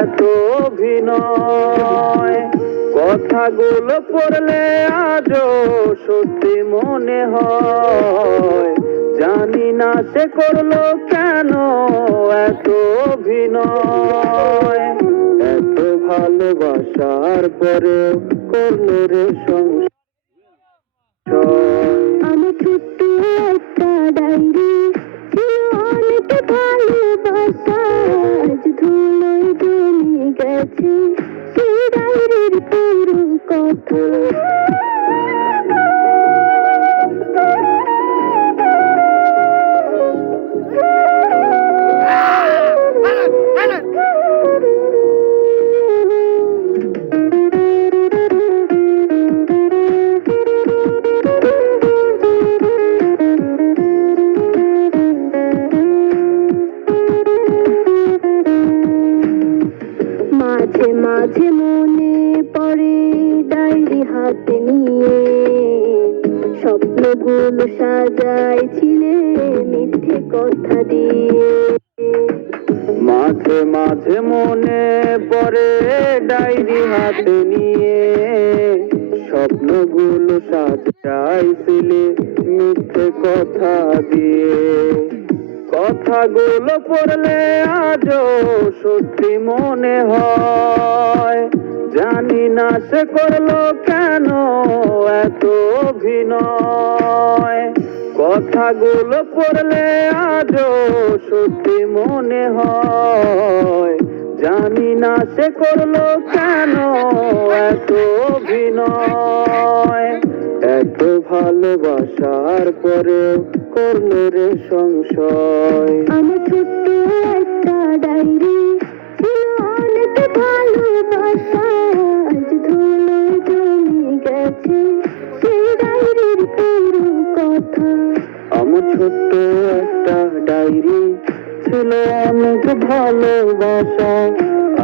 এত অভিনয় কথাগুলো পড়লে আজও সত্যি মনে হয়, জানি না সে করলো কেন এত অভিনয়, এত ভালোবাসার পরে করলো রে সংসার। আমার ছোট্ট একটা ডায়েরি ছিল অনেক ভালোবাসা, আজ ধুলোয় জমে গেছে সেই ডায়েরির পুরো কথা। মাঝে মাঝে মনে পড়ে ডায়েরি হাতে নিয়ে, স্বপ্নগুলো সাজাইছিলে মিথ্যে কথা দিয়ে। মাঝে মাঝে মনে পড়ে ডায়েরি হাতে নিয়ে, স্বপ্নগুলো সাজাইছিলে মিথ্যে কথা দিয়ে। কথাগুলো পড়লে আজও সত্যি মনে হয়, জানি না সে করলো কেন এত অভিনয়। কথাগুলো পড়লে আজও সত্যি মনে হয়, জানি না সে করলো কেন এত অভিনয়, এত ভালোবাসার পরে করলো রে সংশয়। আমার ছোট্ট একটা ডায়েরি ছিল অনেক ভালোবাসা, আজ ধুলোয় জমে গেছে সেই ডায়েরির পুরো কথা। আমার ছোট্ট একটা ডায়েরি ছিল অনেক ভালোবাসা,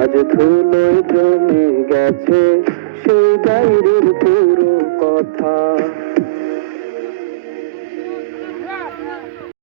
আজ ধুলোয় জমে গেছে সেই ডায়েরির পুরো কথা।